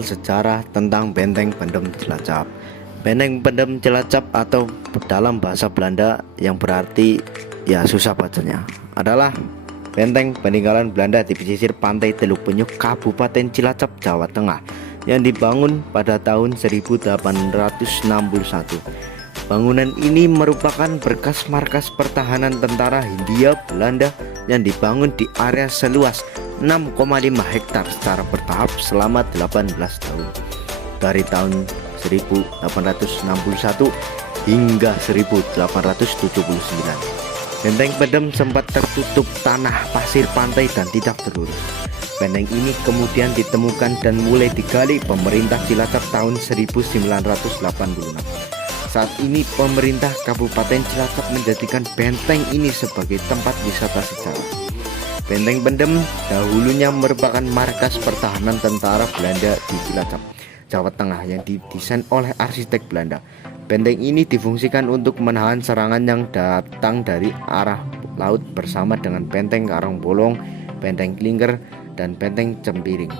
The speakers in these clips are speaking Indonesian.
mengenal sejarah tentang Benteng Pendem Cilacap. Benteng Pendem Cilacap atau dalam bahasa Belanda yang berarti ya susah bacanya adalah benteng peninggalan Belanda di pesisir pantai Teluk Penyu, Kabupaten Cilacap, Jawa Tengah yang dibangun pada tahun 1861. Bangunan ini merupakan bekas markas pertahanan tentara Hindia Belanda yang dibangun di area seluas 6,5 hektar secara bertahap selama 18 tahun dari tahun 1861 hingga 1879. Benteng Pendem sempat tertutup tanah pasir pantai dan tidak terurus. Benteng ini kemudian ditemukan dan mulai digali pemerintah Cilacap tahun 1986. Saat ini pemerintah Kabupaten Cilacap menjadikan benteng ini sebagai tempat wisata sejarah. Benteng Pendem dahulunya merupakan markas pertahanan tentara Belanda di Cilacap, Jawa Tengah yang didesain oleh arsitek Belanda. Benteng ini difungsikan untuk menahan serangan yang datang dari arah laut bersama dengan Benteng Karangbolong, Benteng Klingker, dan Benteng Cempiring.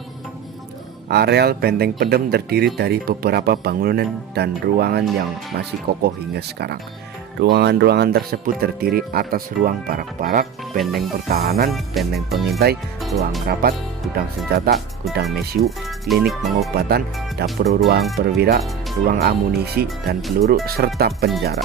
Areal Benteng Pendem terdiri dari beberapa bangunan dan ruangan yang masih kokoh hingga sekarang. Ruangan-ruangan tersebut terdiri atas ruang barak-barak, benteng pertahanan, benteng pengintai, ruang rapat, gudang senjata, gudang mesiu, klinik pengobatan, dapur ruang perwira, ruang amunisi dan peluru, serta penjara.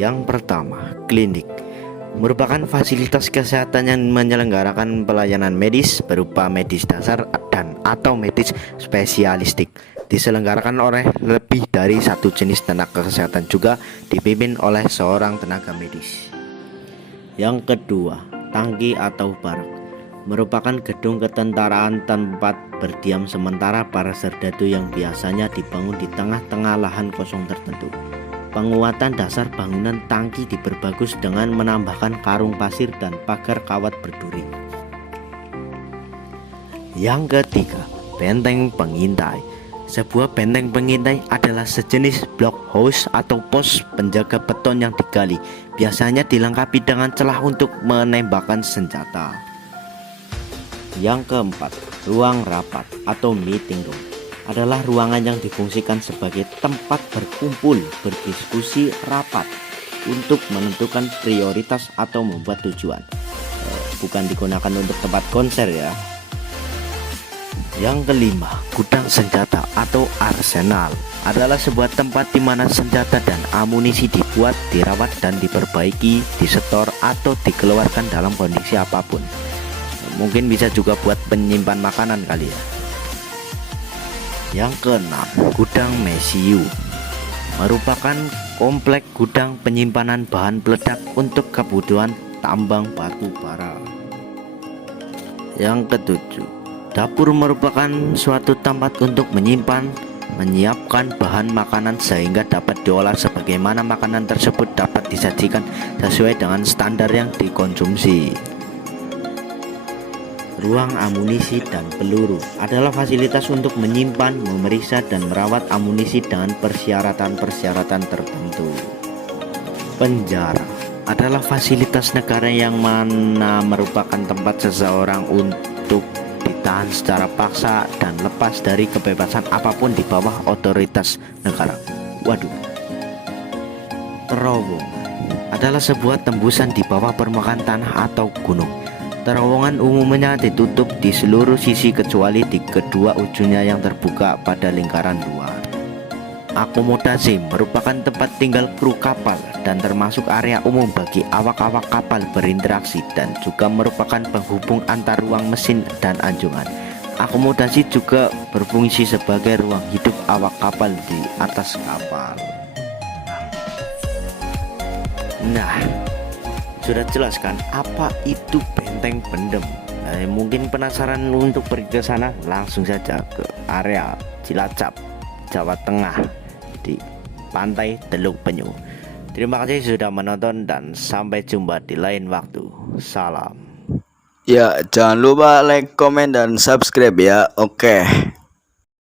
Yang pertama, klinik merupakan fasilitas kesehatan yang menyelenggarakan pelayanan medis berupa medis dasar dan atau medis spesialistik. Diselenggarakan oleh lebih dari satu jenis tenaga kesehatan, juga dipimpin oleh seorang tenaga medis. Yang kedua, tangki atau barak merupakan gedung ketentaraan tempat berdiam sementara para serdadu yang biasanya dibangun di tengah-tengah lahan kosong tertentu. Penguatan dasar bangunan tangki diperbagus dengan menambahkan karung pasir dan pagar kawat berduri. Yang ketiga, benteng pengintai. Sebuah benteng pengintai adalah sejenis blockhouse atau pos penjaga beton yang digali, biasanya dilengkapi dengan celah untuk menembakkan senjata. Yang keempat, ruang rapat atau meeting room adalah ruangan yang difungsikan sebagai tempat berkumpul, berdiskusi, rapat untuk menentukan prioritas atau membuat tujuan. Bukan digunakan untuk tempat konser ya. Yang kelima, gudang senjata atau arsenal adalah sebuah tempat di mana senjata dan amunisi dibuat, dirawat dan diperbaiki, disetor atau dikeluarkan dalam kondisi apapun. Mungkin bisa juga buat penyimpan makanan kali ya. Yang keenam, gudang mesiu merupakan komplek gudang penyimpanan bahan peledak untuk kebutuhan tambang batu bara. Yang ketujuh, dapur merupakan suatu tempat untuk menyimpan, menyiapkan bahan makanan sehingga dapat diolah sebagaimana makanan tersebut dapat disajikan sesuai dengan standar yang dikonsumsi. Ruang amunisi dan peluru adalah fasilitas untuk menyimpan, memeriksa, dan merawat amunisi dengan persyaratan-persyaratan tertentu. Penjara adalah fasilitas negara yang mana merupakan tempat seseorang untuk ditahan secara paksa dan lepas dari kebebasan apapun di bawah otoritas negara. Waduh. Terowongan adalah sebuah tembusan di bawah permukaan tanah atau gunung. Terowongan umumnya ditutup di seluruh sisi kecuali di kedua ujungnya yang terbuka pada lingkaran luar. Akomodasi merupakan tempat tinggal kru kapal dan termasuk area umum bagi awak-awak kapal berinteraksi dan juga merupakan penghubung antar ruang mesin dan anjungan. Akomodasi juga berfungsi sebagai ruang hidup awak kapal di atas kapal. Nah, sudah jelas kan apa itu Benteng Pendem? Mungkin penasaran untuk pergi ke sana, langsung saja ke area Cilacap, Jawa Tengah di pantai Teluk Penyu. Terima kasih sudah menonton dan sampai jumpa di lain waktu. Salam. Ya, jangan lupa like, komen, dan subscribe ya. Oke.